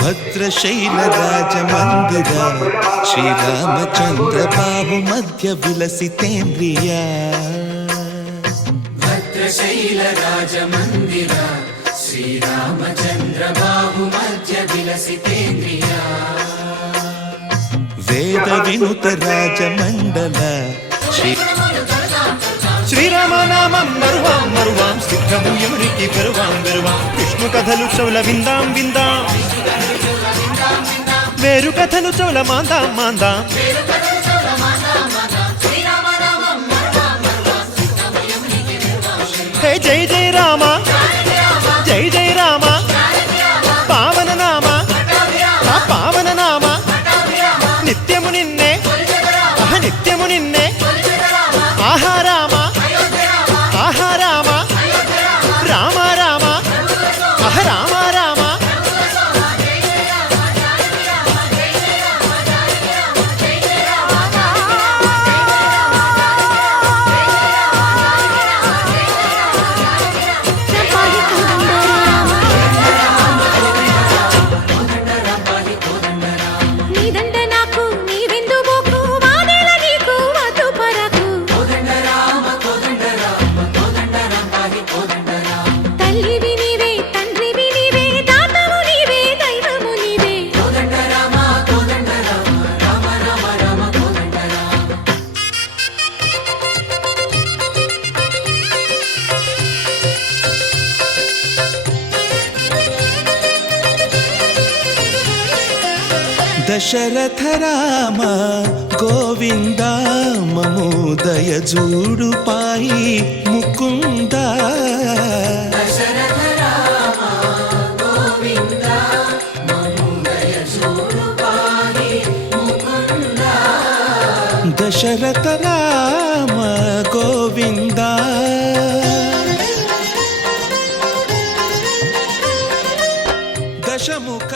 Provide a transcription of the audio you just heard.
భద్రశైల రాజమందిర శ్రీరామచంద్ర బాబు మధ్య విలసితేంద్రియ భద్రశైల రాజమందిర శ్రీరామచంద్ర బాబు మధ్య విలసితేంద్రియ వేద వినుత రాజమండల శ్రీరామనామం మరువాం మరువాం సిద్ధము యమునికి పెరువాం వెరువాం విష్ణు కథలు చౌల విందాం విందాం వేరు కథలు చౌల మాందాం మాందాం హే జై జై రామ జై జై రామ పావన నామ పావన నామ నిత్యము నిన్నే నిత్యము నిన్నే ఆహా రామ ఆహా రామ రామ రామ అహ రామ రామ దశరథ రామ గోవింద మమోదయ జూడు పాయి ముకుంద దశరథ రామ గోవింద మమోదయ జూడు పాయి ముకుంద దశరథ రామ గోవింద దశముఖ